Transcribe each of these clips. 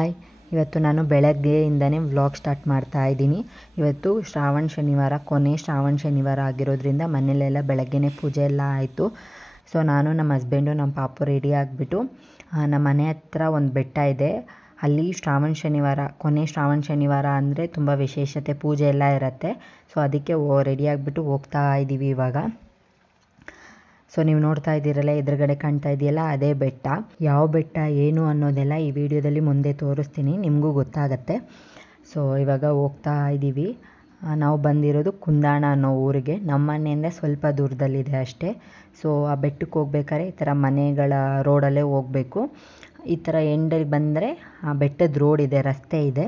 Hi ಇವತ್ತು ನಾನು ಬೆಳಗ್ಗೆಯಿಂದನೇ vlog start ಮಾಡ್ತಾ ಇದ್ದೀನಿ. ಇವತ್ತು ಶ್ರಾವಣ ಶನಿವಾರ, ಕೊನೆ ಶ್ರಾವಣ ಶನಿವಾರ ಆಗಿರೋದ್ರಿಂದ ಮನೇಲೆಲ್ಲ ಬೆಳಗ್ಗೆನೇ ಪೂಜೆ ಎಲ್ಲ ಆಯಿತು. ಸೊ, ನಾನು ನಮ್ಮ ಹಸ್ಬೆಂಡು, ನಮ್ಮ ಪಾಪು ರೆಡಿ ಆಗಿಬಿಟ್ಟು ನಮ್ಮ ಮನೆ ಹತ್ರ ಒಂದು ಬೆಟ್ಟ ಇದೆ. ಅಲ್ಲಿ ಶ್ರಾವಣ ಶನಿವಾರ, ಕೊನೆ ಶ್ರಾವಣ ಶನಿವಾರ ಅಂದರೆ ತುಂಬ ವಿಶೇಷತೆ, ಪೂಜೆ ಎಲ್ಲ ಇರುತ್ತೆ. ಸೊ, ಅದಕ್ಕೆ ರೆಡಿ ಆಗಿಬಿಟ್ಟು ಹೋಗ್ತಾ ಇದ್ದೀವಿ ಇವಾಗ. ಸೊ ನೀವು ನೋಡ್ತಾ ಇದ್ದೀರಲ್ಲ, ಎದುರುಗಡೆ ಕಾಣ್ತಾ ಇದೆಯಲ್ಲ, ಅದೇ ಬೆಟ್ಟ. ಯಾವ ಬೆಟ್ಟ, ಏನು ಅನ್ನೋದೆಲ್ಲ ಈ ವಿಡಿಯೋದಲ್ಲಿ ಮುಂದೆ ತೋರಿಸ್ತೀನಿ, ನಿಮಗೂ ಗೊತ್ತಾಗತ್ತೆ. ಸೊ ಇವಾಗ ಹೋಗ್ತಾ ಇದ್ದೀವಿ ನಾವು ಬಂದಿರೋದು ಕುಂದಾಣ ಅನ್ನೋ ಊರಿಗೆ. ನಮ್ಮ ಮನೆಯಿಂದ ಸ್ವಲ್ಪ ದೂರದಲ್ಲಿದೆ ಅಷ್ಟೇ. ಸೊ ಆ ಬೆಟ್ಟಕ್ಕೆ ಹೋಗ್ಬೇಕಾದ್ರೆ ಈ ಥರ ಮನೆಗಳ ರೋಡಲ್ಲೇ ಹೋಗಬೇಕು. ಈ ಥರ ಎಂಡಲ್ಲಿ ಬಂದರೆ ಆ ಬೆಟ್ಟದ ರೋಡ್ ಇದೆ, ರಸ್ತೆ ಇದೆ.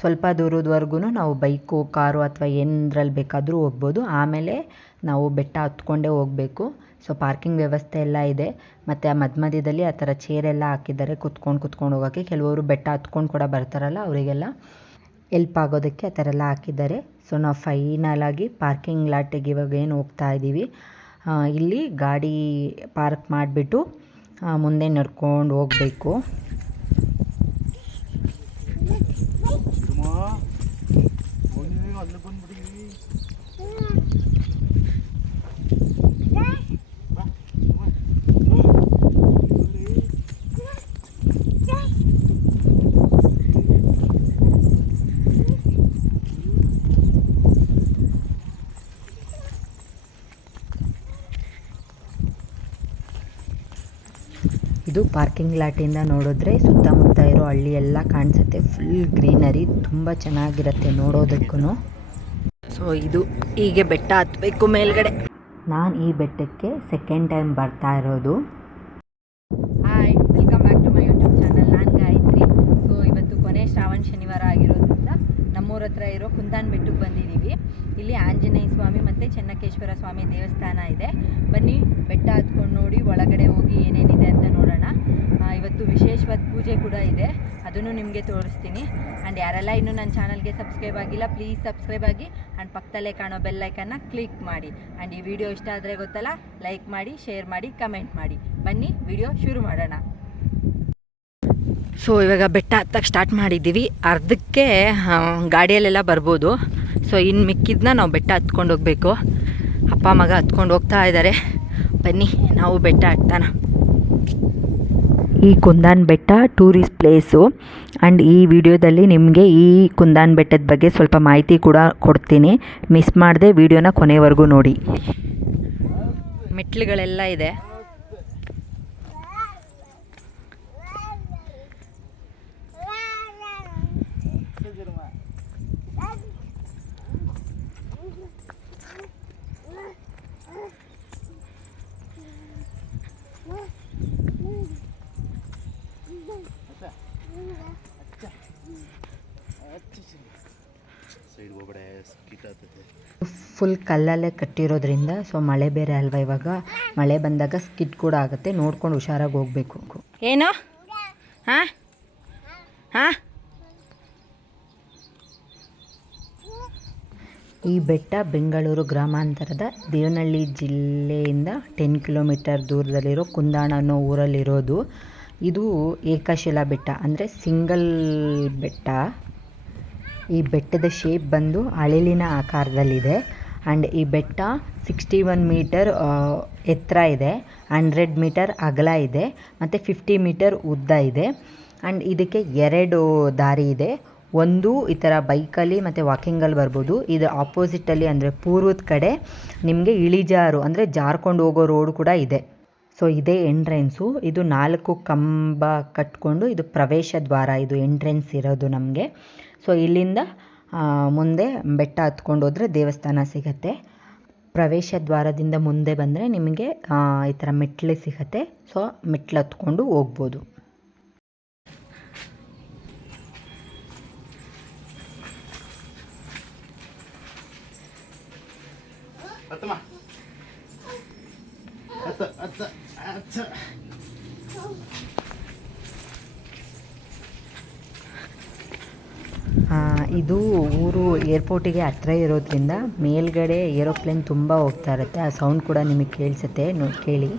ಸ್ವಲ್ಪ ದೂರದವರೆಗೂ ನಾವು ಬೈಕು, ಕಾರು ಅಥವಾ ಏನರಲ್ಲಿ ಬೇಕಾದರೂ ಹೋಗ್ಬೋದು. ಆಮೇಲೆ ನಾವು ಬೆಟ್ಟ ಹತ್ಕೊಂಡೇ ಹೋಗಬೇಕು. ಸೊ ಪಾರ್ಕಿಂಗ್ ವ್ಯವಸ್ಥೆ ಎಲ್ಲ ಇದೆ. ಮತ್ತು ಆ ಮಧ್ಯ ಮಧ್ಯದಲ್ಲಿ ಆ ಥರ ಎಲ್ಲ ಹಾಕಿದ್ದಾರೆ. ಕುತ್ಕೊಂಡು ಕುತ್ಕೊಂಡು ಹೋಗೋಕ್ಕೆ ಕೆಲವರು ಬೆಟ್ಟ ಹತ್ಕೊಂಡು ಕೂಡ ಬರ್ತಾರಲ್ಲ ಅವರಿಗೆಲ್ಲ ಎಲ್ಪ್ ಆಗೋದಕ್ಕೆ ಆ ಥರ ಎಲ್ಲ ಹಾಕಿದ್ದಾರೆ. ಸೊ ನಾವು ಫೈನಲ್ ಆಗಿ ಪಾರ್ಕಿಂಗ್ ಲಾಟಿಗೆ ಇವಾಗ ಏನು ಹೋಗ್ತಾ ಇದ್ದೀವಿ. ಇಲ್ಲಿ ಗಾಡಿ ಪಾರ್ಕ್ ಮಾಡಿಬಿಟ್ಟು ಮುಂದೆ ನಡ್ಕೊಂಡು ಹೋಗಬೇಕು. ಅಲ್ಲಿ ಬಂದ್ಬಿಡಿ ಇದು ಪಾರ್ಕಿಂಗ್ ಲಾಟಿಂದ ನೋಡಿದ್ರೆ ಸುತ್ತಮುತ್ತ ಇರೋ ಹಳ್ಳಿ ಎಲ್ಲ ಕಾಣಿಸುತ್ತೆ. ಫುಲ್ ಗ್ರೀನರಿ ತುಂಬ ಚೆನ್ನಾಗಿರುತ್ತೆ ನೋಡೋದಕ್ಕೂ ಸೊ ಇದು ಹೀಗೆ ಬೆಟ್ಟ ಹತ್ತಬೇಕು ಮೇಲ್ಗಡೆ. ನಾನು ಈ ಬೆಟ್ಟಕ್ಕೆ ಸೆಕೆಂಡ್ ಟೈಮ್ ಬರ್ತಾ ಇರೋದು hi welcome back to my YouTube channel ನಾನು ಗಾಯತ್ರಿ ಸೊ ಇವತ್ತು ಕೊನೆ ಶ್ರಾವಣ ಶನಿವಾರ ಆಗಿರೋದ್ರಿಂದ ನಮ್ಮೂರ ಹತ್ರ ಇರೋ ಕುಂದಾನ್ ಬೆಟ್ಟಕ್ಕೆ ಬಂದಿದ್ದೀವಿ ಇಲ್ಲಿ ಆಂಜನೇಯ ಸ್ವಾಮಿ ಮತ್ತು ಚೆನ್ನಕೇಶ್ವರ ಸ್ವಾಮಿ ದೇವಸ್ಥಾನ ಇದೆ. ಬನ್ನಿ, ಬೆಟ್ಟ ಹತ್ಕೊಂಡು ನೋಡಿ, ಒಳಗಡೆ ಹೋಗಿ ಏನೇನಿದೆ ಅಂತ ನೋಡೋಣ. ಇವತ್ತು ವಿಶೇಷವಾದ ಪೂಜೆ ಕೂಡ ಇದೆ. ಅದನ್ನು ನಿಮಗೆ ತೋರಿಸ್ತೀನಿ. ಆ್ಯಂಡ್ ಯಾರೆಲ್ಲ ಇನ್ನೂ ನನ್ನ ಚಾನಲ್ಗೆ ಸಬ್ಸ್ಕ್ರೈಬ್ ಆಗಿಲ್ಲ ಪ್ಲೀಸ್ ಸಬ್ಸ್ಕ್ರೈಬ್ ಆಗಿ ಆ್ಯಂಡ್ ಪಕ್ಕದಲ್ಲೇ ಕಾಣೋ ಬೆಲ್ಲೈಕನ್ನು ಕ್ಲಿಕ್ ಮಾಡಿ. ಆ್ಯಂಡ್ ಈ ವಿಡಿಯೋ ಇಷ್ಟ ಆದರೆ ಗೊತ್ತಲ್ಲ ಲೈಕ್ ಮಾಡಿ ಶೇರ್ ಮಾಡಿ ಕಮೆಂಟ್ ಮಾಡಿ. ಬನ್ನಿ ವಿಡಿಯೋ ಶುರು ಮಾಡೋಣ. ಸೊ ಇವಾಗ ಬೆಟ್ಟ ಹತ್ತಕ್ಕೆ ಸ್ಟಾರ್ಟ್ ಮಾಡಿದ್ದೀವಿ. ಅರ್ಧಕ್ಕೆ ಗಾಡಿಯಲ್ಲೆಲ್ಲ ಬರ್ಬೋದು. ಸೊ ಇನ್ನು ಮಿಕ್ಕಿದ್ನ ನಾವು ಬೆಟ್ಟ ಹತ್ಕೊಂಡು ಹೋಗಬೇಕು. ಅಪ್ಪ ಮಗ ಹತ್ಕೊಂಡು ಹೋಗ್ತಾ ಇದ್ದಾರೆ ಬನ್ನಿ ನಾವು ಬೆಟ್ಟ ಹತ್ತಾನ ಈ ಕುಂದಾನ್ ಬೆಟ್ಟ ಟೂರಿಸ್ಟ್ ಪ್ಲೇಸು ಆ್ಯಂಡ್ ಈ ವಿಡಿಯೋದಲ್ಲಿ ನಿಮಗೆ ಈ ಕುಂದಾನ್ ಬೆಟ್ಟದ ಬಗ್ಗೆ ಸ್ವಲ್ಪ ಮಾಹಿತಿ ಕೂಡ ಕೊಡ್ತೀನಿ. ಮಿಸ್ ಮಾಡದೆ ವಿಡಿಯೋನ ಕೊನೆವರೆಗೂ ನೋಡಿ. ಮೆಟ್ಲುಗಳೆಲ್ಲ ಇದೆ ಸೈಡ್ ಹೋಗ್ಬೇಡ ಸ್ಕಿಟ್ ಆಗ್ತೈತೆ ಫುಲ್ ಕಲ್ಲಲ್ಲೇ ಕಟ್ಟಿರೋದ್ರಿಂದ ಸೊ ಮಳೆ ಬೇರೆ ಅಲ್ವಾ ಇವಾಗ? ಮಳೆ ಬಂದಾಗ ಸ್ಕಿಡ್ ಕೂಡ ಆಗುತ್ತೆ. ನೋಡ್ಕೊಂಡು ಹುಷಾರಾಗಿ ಹೋಗ್ಬೇಕು. ಏನು? ಹಾಂ? ಹಾಂ? ಈ ಬೆಟ್ಟ ಬೆಂಗಳೂರು ಗ್ರಾಮಾಂತರದ ದೇವನಹಳ್ಳಿ ಜಿಲ್ಲೆಯಿಂದ ಟೆನ್ ಕಿಲೋಮೀಟರ್ ದೂರದಲ್ಲಿರೋ ಕುಂದಾಣ ಅನ್ನೋ ಊರಲ್ಲಿರೋದು. ಇದು ಏಕಶಿಲಾ ಬೆಟ್ಟ ಅಂದರೆ ಸಿಂಗಲ್ ಬೆಟ್ಟ. ಈ ಬೆಟ್ಟದ ಶೇಪ್ ಬಂದು ಅಳಿಲಿನ ಆಕಾರದಲ್ಲಿದೆ. ಆ್ಯಂಡ್ ಈ ಬೆಟ್ಟ ಸಿಕ್ಸ್ಟಿ ಒನ್ ಮೀಟರ್ ಎತ್ತರ ಇದೆ. ಹಂಡ್ರೆಡ್ ಮೀಟರ್ ಅಗಲ ಇದೆ. ಮತ್ತು ಫಿಫ್ಟಿ ಮೀಟರ್ ಉದ್ದ ಇದೆ. ಆ್ಯಂಡ್ ಇದಕ್ಕೆ ಎರಡು ದಾರಿ ಇದೆ. ಒಂದು ಈ ಥರ ಬೈಕಲ್ಲಿ ಮತ್ತು ವಾಕಿಂಗಲ್ಲಿ ಬರ್ಬೋದು. ಇದು ಆಪೋಸಿಟಲ್ಲಿ ಅಂದರೆ ಪೂರ್ವದ ಕಡೆ ನಿಮಗೆ ಇಳಿಜಾರು ಅಂದರೆ ಜಾರ್ಕೊಂಡು ಹೋಗೋ ರೋಡ್ ಕೂಡ ಇದೆ. ಸೊ ಇದೇ ಎಂಟ್ರೆನ್ಸು ಇದು ನಾಲ್ಕು ಕಂಬ ಕಟ್ಕೊಂಡು ಇದು ಪ್ರವೇಶ ದ್ವಾರ. ಇದು ಎಂಟ್ರೆನ್ಸ್ ಇರೋದು ನಮಗೆ. ಸೊ ಇಲ್ಲಿಂದ ಮುಂದೆ ಬೆಟ್ಟ ಹತ್ಕೊಂಡು ಹೋದರೆ ದೇವಸ್ಥಾನ ಸಿಗುತ್ತೆ. ಪ್ರವೇಶ ದ್ವಾರದಿಂದ ಮುಂದೆ ಬಂದರೆ ನಿಮಗೆ ಈ ಥರ ಮೆಟ್ಲು ಸಿಗುತ್ತೆ. ಸೊ ಮೆಟ್ಲು ಹತ್ಕೊಂಡು ಹೋಗ್ಬೋದು. ಹತ್ತಮ್ಮ. ಇದು ಊರು ಏರ್ಪೋರ್ಟಿಗೆ ಹತ್ರ ಇರೋದ್ರಿಂದ ಮೇಲ್ಗಡೆ ಏರೋಪ್ಲೇನ್ ತುಂಬ ಹೋಗ್ತಾ ಇರುತ್ತೆ. ಆ ಸೌಂಡ್ ಕೂಡ ನಿಮಗೆ ಕೇಳಿಸುತ್ತೆ. ನೋಡಿ ಕೇಳಿ.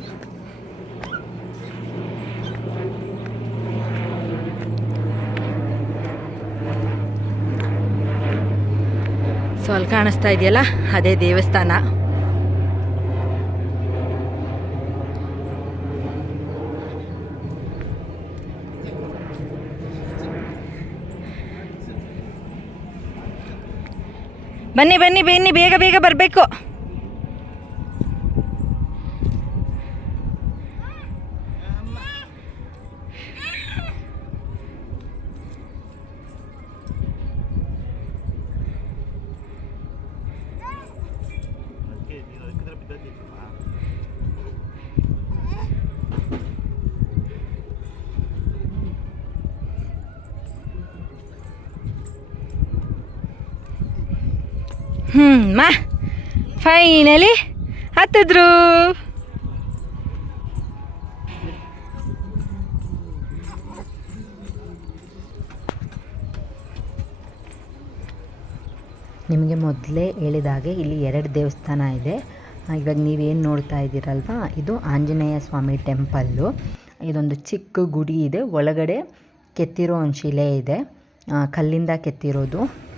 ಸೊ ಅಲ್ಲಿ ಕಾಣಿಸ್ತಾ ಇದೆಯಲ್ಲ? ಅದೇ ದೇವಸ್ಥಾನ. ಬನ್ನಿ ಬನ್ನಿ ಬನ್ನಿ ಬೇಗ ಬೇಗ ಬರಬೇಕು. ಹ್ಞೂ ಮಾ. ಫೈನಲಿ ಹತ್ತಿದ್ರು. ನಿಮಗೆ ಮೊದಲೇ ಹೇಳಿದ ಹಾಗೆ ಇಲ್ಲಿ ಎರಡು ದೇವಸ್ಥಾನ ಇದೆ. ಇವಾಗ ನೀವೇನು ನೋಡ್ತಾ ಇದ್ದೀರಲ್ವಾ? ಇದು ಆಂಜನೇಯ ಸ್ವಾಮಿ ಟೆಂಪಲ್ಲು. ಇದೊಂದು ಚಿಕ್ಕ ಗುಡಿ ಇದೆ. ಒಳಗಡೆ ಕೆತ್ತಿರೋ ಒಂದು ಶಿಲೆ ಇದೆ. ಕಲ್ಲಿಂದ ಕೆತ್ತಿರೋದು.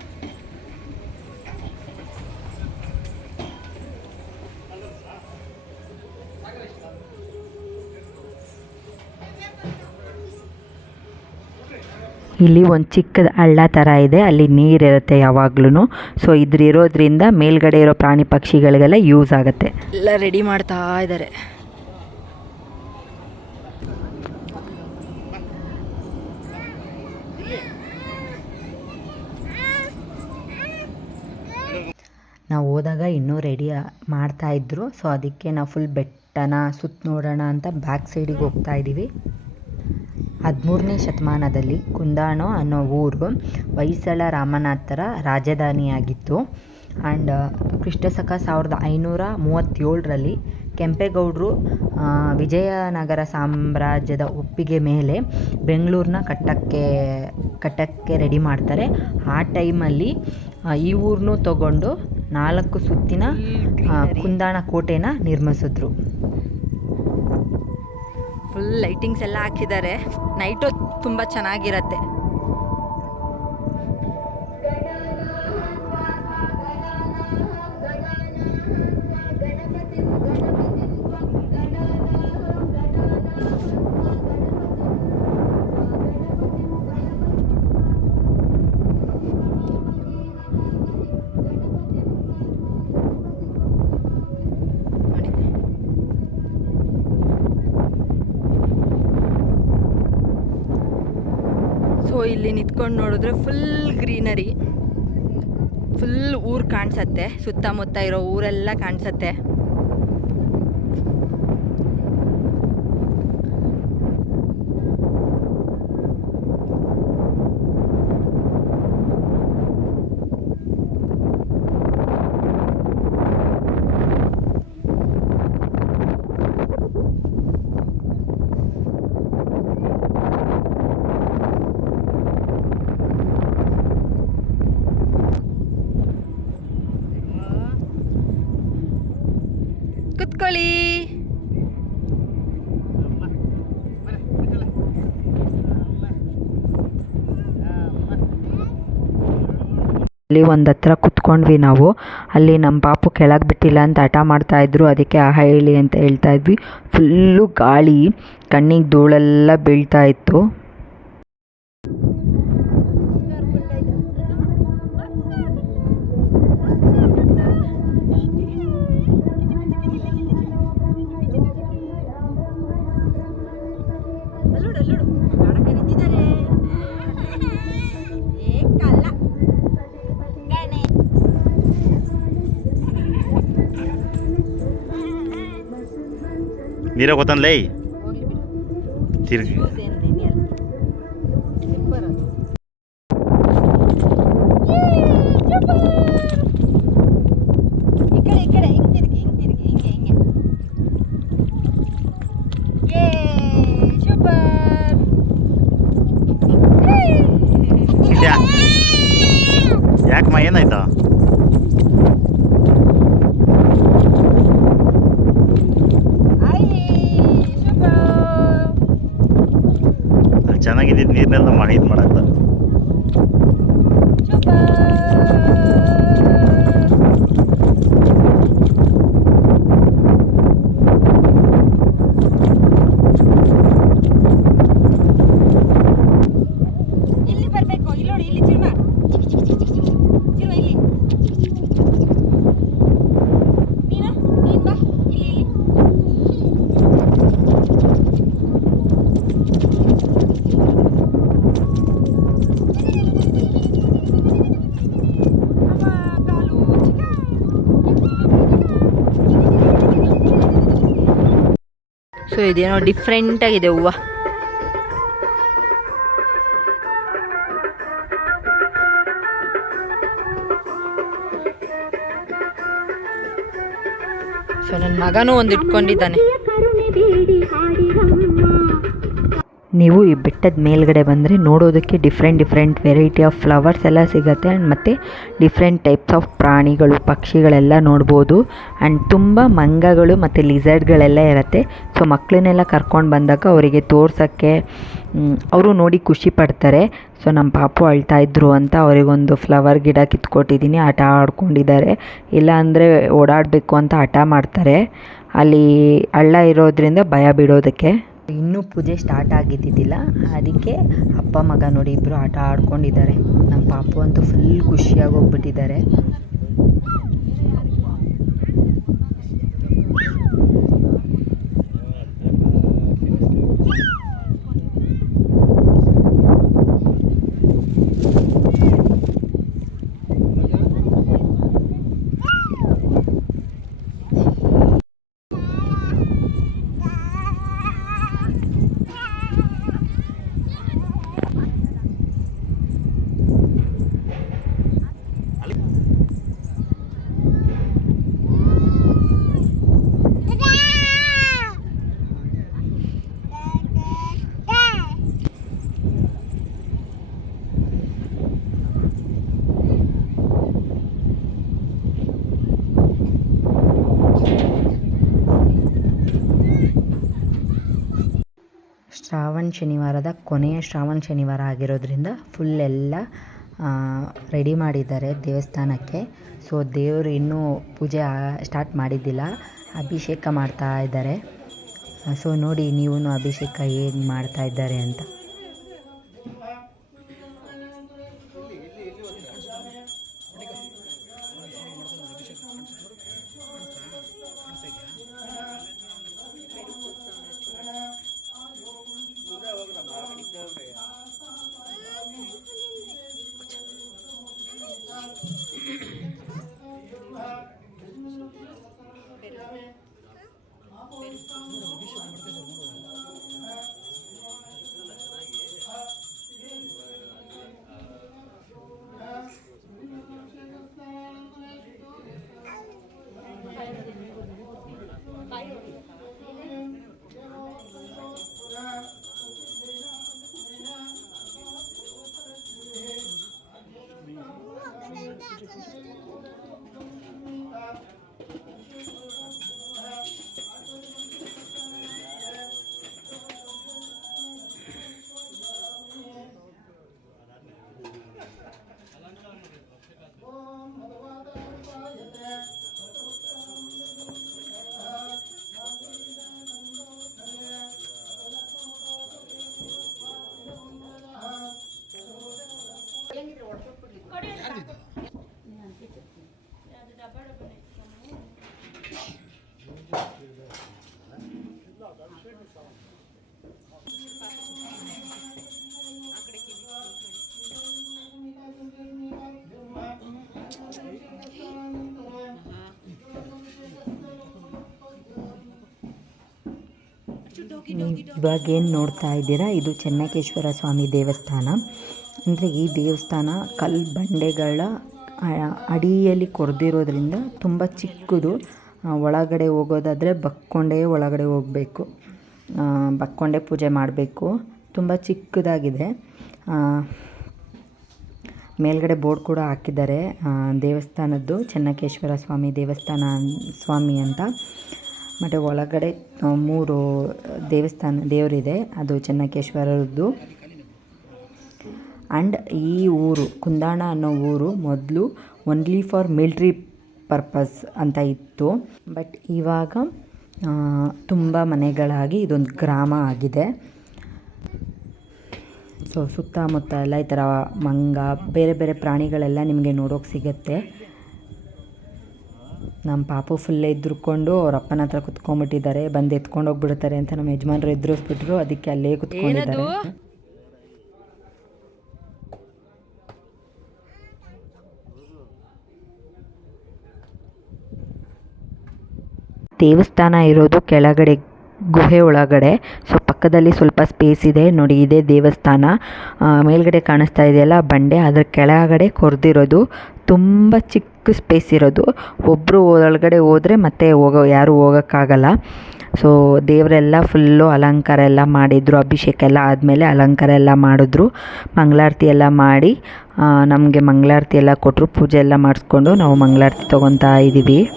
ಇಲ್ಲಿ ಒಂದು ಚಿಕ್ಕದ ಹಳ್ಳ ಥರ ಇದೆ. ಅಲ್ಲಿ ನೀರಿರುತ್ತೆ ಯಾವಾಗ್ಲೂ ಸೊ ಇದ್ರಿರೋದ್ರಿಂದ ಮೇಲ್ಗಡೆ ಇರೋ ಪ್ರಾಣಿ ಪಕ್ಷಿಗಳಿಗೆಲ್ಲ ಯೂಸ್ ಆಗುತ್ತೆ. ಎಲ್ಲ ರೆಡಿ ಮಾಡ್ತಾ ಇದ್ದಾರೆ ನಾವು ಹೋದಾಗ ಇನ್ನೂ ರೆಡಿ ಮಾಡ್ತಾ ಇದ್ರು. ಸೊ ಅದಕ್ಕೆ ನಾವು ಫುಲ್ ಬೆಟ್ಟನ ಸುತ್ತ ನೋಡೋಣ ಅಂತ ಬ್ಯಾಕ್ ಸೈಡಿಗೆ ಹೋಗ್ತಾ ಇದ್ದೀವಿ ಹದಿಮೂರನೇ ಶತಮಾನದಲ್ಲಿ ಕುಂದಾಣೋ ಅನ್ನೋ ಊರು ಹೊಯ್ಸಳ ರಾಮನಾಥರ ರಾಜಧಾನಿಯಾಗಿತ್ತು. ಆ್ಯಂಡ್ ಕ್ರಿಸ್ತಶಕ ಸಾವಿರದ ಐನೂರ ಮೂವತ್ತೇಳರಲ್ಲಿ ಕೆಂಪೇಗೌಡರು ವಿಜಯನಗರ ಸಾಮ್ರಾಜ್ಯದ ಒಪ್ಪಿಗೆ ಮೇಲೆ ಬೆಂಗಳೂರನ್ನ ಕಟ್ಟಕ್ಕೆ ಕಟ್ಟಕ್ಕೆ ರೆಡಿ ಮಾಡ್ತಾರೆ. ಆ ಟೈಮಲ್ಲಿ ಈ ಊರನ್ನೂ ತಗೊಂಡು ನಾಲ್ಕು ಸುತ್ತಿನ ಕುಂದಾಣ ಕೋಟೆನ ನಿರ್ಮಿಸಿದ್ರು. ಫುಲ್ ಲೈಟಿಂಗ್ಸ್ ಎಲ್ಲ ಹಾಕಿದ್ದಾರೆ. ನೈಟು ತುಂಬ ಚೆನ್ನಾಗಿರತ್ತೆ. ಇಲ್ಲಿ ನಿಂತ್ಕೊಂಡು ನೋಡಿದ್ರೆ ಫುಲ್ ಗ್ರೀನರಿ ಫುಲ್ ಊರು ಕಾಣಿಸತ್ತೆ. ಸುತ್ತಮುತ್ತ ಇರೋ ಊರೆಲ್ಲ ಕಾಣಿಸತ್ತೆ. ಅಲ್ಲಿ ಒಂದು ಹತ್ರ ಕುತ್ಕೊಂಡ್ವಿ ನಾವು. ಅಲ್ಲಿ ನಮ್ಮ ಪಾಪು ಕೆಳಗೆ ಬಿಟ್ಟಿಲ್ಲ ಅಂತ ಹಠ ಮಾಡ್ತಾ ಇದ್ರು. ಅದಕ್ಕೆ ಆಹ, ಹೇಳಿ ಅಂತ ಹೇಳ್ತಾ ಇದ್ವಿ. ಫುಲ್ಲು ಗಾಳಿ, ಕಣ್ಣಿಗೆ ಧೂಳೆಲ್ಲ ಬೀಳ್ತಾ ಇತ್ತು. ನೀರಾಗ ಗೊತ್ತನ್ಲೇ ಹೋಗ್ಲಿ ಬಿಡು ತಿರ್ಗಿ ಚೆನ್ನಾಗಿದ್ದಿದ್ದು ನೀರನ್ನೆಲ್ಲ ಮಾಡಿ ಇದು ಮಾಡತ್ತ. ಸೊ ಇದೇನೋ ಡಿಫ್ರೆಂಟಾಗಿದೆ ಹೂವು. ಸೊ ನನ್ನ ಮಗನೂ ಒಂದು ಇಟ್ಕೊಂಡಿದ್ದಾನೆ. ನೀವು ಈ ಬೆಟ್ಟದ ಮೇಲ್ಗಡೆ ಬಂದರೆ ನೋಡೋದಕ್ಕೆ different different variety of flowers ಎಲ್ಲ ಸಿಗುತ್ತೆ. ಆ್ಯಂಡ್ ಮತ್ತು ಡಿಫ್ರೆಂಟ್ ಟೈಪ್ಸ್ ಆಫ್ ಪ್ರಾಣಿಗಳು, ಪಕ್ಷಿಗಳೆಲ್ಲ ನೋಡ್ಬೋದು. ಆ್ಯಂಡ್ ತುಂಬ ಮಂಗಗಳು ಮತ್ತು ಲಿಸರ್ಡ್ಗಳೆಲ್ಲ ಇರುತ್ತೆ. ಸೊ ಮಕ್ಕಳನ್ನೆಲ್ಲ ಕರ್ಕೊಂಡು ಬಂದಾಗ ಅವರಿಗೆ ತೋರ್ಸೋಕ್ಕೆ ಅವರು ನೋಡಿ ಖುಷಿ ಪಡ್ತಾರೆ. ಸೊ ನಮ್ಮ ಪಾಪು ಅಳ್ತಾ ಇದ್ರು ಅಂತ ಅವರಿಗೊಂದು ಫ್ಲವರ್ ಗಿಡ ಕಿತ್ಕೊಟ್ಟಿದ್ದೀನಿ. ಆಟ ಆಡ್ಕೊಂಡಿದ್ದಾರೆ. ಇಲ್ಲ ಅಂದರೆ ಓಡಾಡಬೇಕು ಅಂತ ಹಠ ಮಾಡ್ತಾರೆ. ಅಲ್ಲಿ ಹಳ್ಳ ಇರೋದ್ರಿಂದ ಭಯ ಬಿಡೋದಕ್ಕೆ. ಇನ್ನೂ ಪೂಜೆ ಸ್ಟಾರ್ಟ್ ಆಗಿದ್ದಿದ್ದಿಲ್ಲ. ಅದಕ್ಕೆ ಅಪ್ಪ, ಮಗ ನೋಡಿ ಇಬ್ಬರು ಆಟ ಆಡ್ಕೊಂಡಿದ್ದಾರೆ. ನಮ್ಮ ಪಾಪು ಅಂತೂ ಫುಲ್ ಖುಷಿಯಾಗಿ ಹೋಗ್ಬಿಟ್ಟಿದ್ದಾರೆ. ಶ್ರಾವಣ ಶನಿವಾರದ ಕೊನೆಯ ಶ್ರಾವಣ ಶನಿವಾರ ಆಗಿರೋದ್ರಿಂದ ಫುಲ್ ಎಲ್ಲ ರೆಡಿ ಮಾಡಿದ್ದಾರೆ ದೇವಸ್ಥಾನಕ್ಕೆ. ಸೊ ದೇವರು ಇನ್ನೂ ಪೂಜೆ ಸ್ಟಾರ್ಟ್ ಮಾಡಿದ್ದಿಲ್ಲ. ಅಭಿಷೇಕ ಮಾಡ್ತಾ ಇದ್ದಾರೆ. ಸೊ ನೋಡಿ ನೀವು ಅಭಿಷೇಕ ಹೇಗೆ ಮಾಡ್ತಾ ಇದ್ದಾರೆ ಅಂತ. ನೀವು ಇವಾಗ ಏನು ನೋಡ್ತಾ ಇದ್ದೀರಾ? ಇದು ಚೆನ್ನಕೇಶ್ವರ ಸ್ವಾಮಿ ದೇವಸ್ಥಾನ. ಅಂದರೆ ಈ ದೇವಸ್ಥಾನ ಕಲ್ಲು ಬಂಡೆಗಳ ಅಡಿಯಲ್ಲಿ ಕೊರೆದಿರೋದ್ರಿಂದ ತುಂಬ ಚಿಕ್ಕದು. ಒಳಗಡೆ ಹೋಗೋದಾದರೆ ಬಕ್ಕೊಂಡೇ ಒಳಗಡೆ ಹೋಗಬೇಕು. ಬಕ್ಕೊಂಡೇ ಪೂಜೆ ಮಾಡಬೇಕು. ತುಂಬ ಚಿಕ್ಕದಾಗಿದೆ. ಮೇಲ್ಗಡೆ ಬೋರ್ಡ್ ಕೂಡ ಹಾಕಿದ್ದಾರೆ. ದೇವಸ್ಥಾನದ್ದು ಚೆನ್ನಕೇಶ್ವರ ಸ್ವಾಮಿ ದೇವಸ್ಥಾನ ಸ್ವಾಮಿ ಅಂತ. ಮತ್ತು ಒಳಗಡೆ ಮೂರು ದೇವಸ್ಥಾನ ದೇವರಿದೆ. ಅದು ಚೆನ್ನಕೇಶ್ವರದ್ದು ಆ್ಯಂಡ್ ಈ ಊರು, ಕುಂದಾಣ ಅನ್ನೋ ಊರು ಮೊದಲು ಓನ್ಲಿ ಫಾರ್ ಮಿಲ್ಟ್ರಿ ಪರ್ಪಸ್ ಅಂತ ಇತ್ತು. ಬಟ್ ಇವಾಗ ತುಂಬ ಮನೆಗಳಾಗಿ ಇದೊಂದು ಗ್ರಾಮ ಆಗಿದೆ. ಸೊ ಸುತ್ತಮುತ್ತ ಎಲ್ಲ ಈ ಥರ ಮಂಗ, ಬೇರೆ ಬೇರೆ ಪ್ರಾಣಿಗಳೆಲ್ಲ ನಿಮಗೆ ನೋಡೋಕೆ ಸಿಗುತ್ತೆ. ನಮ್ಮ ಪಾಪು ಫುಲ್ಲೇ ಇದ್ರುಕೊಂಡು ಅವ್ರ ಅಪ್ಪನ ಹತ್ರ ಕುತ್ಕೊಂಡ್ಬಿಟ್ಟಿದ್ದಾರೆ. ಬಂದು ಎತ್ಕೊಂಡು ಹೋಗ್ಬಿಡ್ತಾರೆ ಅಂತ ನಮ್ಮ ಯಜಮಾನ್ರು ಎದುರಿಸ್ಬಿಟ್ರು, ಅದಕ್ಕೆ ಅಲ್ಲೇ ಕುತ್ಕೊಂಡಿದ್ದಾರೆ. ದೇವಸ್ಥಾನ ಇರೋದು ಕೆಳಗಡೆ, ಗುಹೆ ಒಳಗಡೆ. ಸೊ, ಪಕ್ಕದಲ್ಲಿ ಸ್ವಲ್ಪ ಸ್ಪೇಸ್ ಇದೆ. ನೋಡಿ, ಇದೆ ದೇವಸ್ಥಾನ. ಮೇಲ್ಗಡೆ ಕಾಣಿಸ್ತಾ ಇದೆಯಲ್ಲ ಬಂಡೆ, ಅದ್ರ ಕೆಳಗಡೆ ಕೊರೆದಿರೋದು. ತುಂಬ ಚಿಕ್ಕ ಸ್ಪೇಸ್ ಇರೋದು. ಒಬ್ಬರು ಒಳಗಡೆ ಹೋದರೆ ಮತ್ತೆ ಹೋಗೋ, ಯಾರೂ ಹೋಗೋಕ್ಕಾಗಲ್ಲ. ಸೊ, ದೇವರೆಲ್ಲ ಫುಲ್ಲು ಅಲಂಕಾರ ಎಲ್ಲ ಮಾಡಿದರು. ಅಭಿಷೇಕ ಎಲ್ಲ ಆದಮೇಲೆ ಅಲಂಕಾರ ಎಲ್ಲ ಮಾಡಿದ್ರು. ಮಂಗಳಾರತಿ ಎಲ್ಲ ಮಾಡಿ ನಮಗೆ ಮಂಗಳಾರತಿ ಎಲ್ಲ ಕೊಟ್ಟರು ಪೂಜೆ ಎಲ್ಲ ಮಾಡಿಸ್ಕೊಂಡು ನಾವು ಮಂಗಳಾರತಿ ತೊಗೊತಾ ಇದ್ದೀವಿ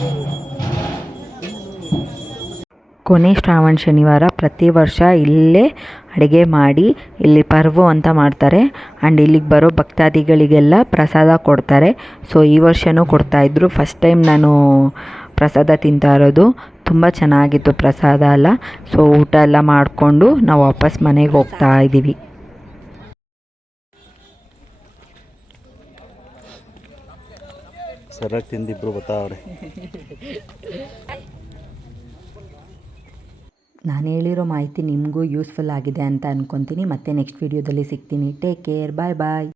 ಕೊನೆ ಶ್ರಾವಣ ಶನಿವಾರ ಪ್ರತಿ ವರ್ಷ ಇಲ್ಲೇ ಅಡುಗೆ ಮಾಡಿ ಇಲ್ಲಿ ಪರ್ವ ಅಂತ ಮಾಡ್ತಾರೆ. ಆ್ಯಂಡ್ ಇಲ್ಲಿಗೆ ಬರೋ ಭಕ್ತಾದಿಗಳಿಗೆಲ್ಲ ಪ್ರಸಾದ ಕೊಡ್ತಾರೆ. ಸೊ ಈ ವರ್ಷವೂ ಕೊಡ್ತಾಯಿದ್ರು ಫಸ್ಟ್ ಟೈಮ್ ನಾನು ಪ್ರಸಾದ ತಿಂತಾ ಇರೋದು. ತುಂಬ ಚೆನ್ನಾಗಿತ್ತು ಪ್ರಸಾದ ಎಲ್ಲ. ಸೊ ಊಟ ಎಲ್ಲ ಮಾಡಿಕೊಂಡು ನಾವು ವಾಪಸ್ ಮನೆಗೆ ಹೋಗ್ತಾ ಇದ್ದೀವಿ. ಸರಿಯಾಗಿ ತಿಂದಿಬ್ರು ಬರ್ತಾವ್ರೆ ನಾನು ಹೇಳಿರೋ ಮಾಹಿತಿ ನಿಮಗೂ ಯೂಸ್ಫುಲ್ ಆಗಿದೆ ಅಂತ ಅಂದ್ಕೊತೀನಿ ಮತ್ತೆ ನೆಕ್ಸ್ಟ್ ವೀಡಿಯೋದಲ್ಲಿ ಸಿಗ್ತೀನಿ. ಟೇಕ್ ಕೇರ್ ಬಾಯ್ ಬಾಯ್